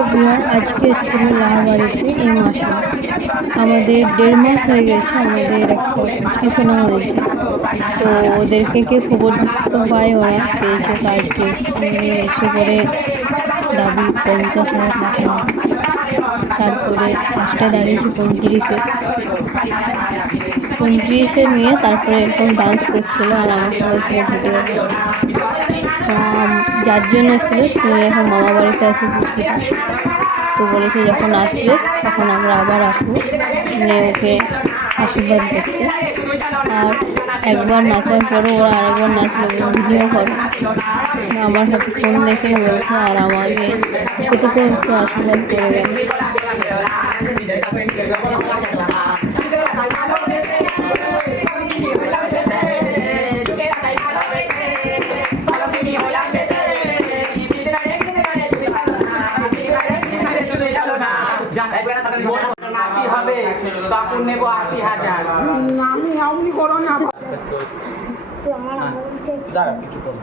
Everyone, আজকে এসেছিল লাহাবাড়িতে এই মাসে আমাদের 1.5 মাস হয়ে গেছে। আমাদের একটা পুচকি শোনা হয়েছে, তো ওদেরকে কে খবর তো পায়, ওরা পেয়েছে কাজকে এসে করে দাবি 50,000 টাকা। তারপরে লাস্টে দাঁড়িয়েছে 35-এ নিয়ে তারপরে এরকম ডান্স করছিল আর আমাকে বলছিল ভিডিও। যার জন্য এসেছিল সে এখন মামা বাড়িতে আছে পুচকিটা, তো বলেছে যখন আসবে তখন আমরা আবার আসবো নিয়ে ওকে আশীর্বাদ করতে। আর একবার নাচার পরও ওরা আরেকবার নাচলে ভিডিও করো, আমার হাতে ফোন দেখে বলছে আর আমাকে ছোটোকে একটু আশীর্বাদ করে গেল। নাতি হবে তখন নেব 80,000। আমি আপনি করো না দাঁড়া কিছু করো।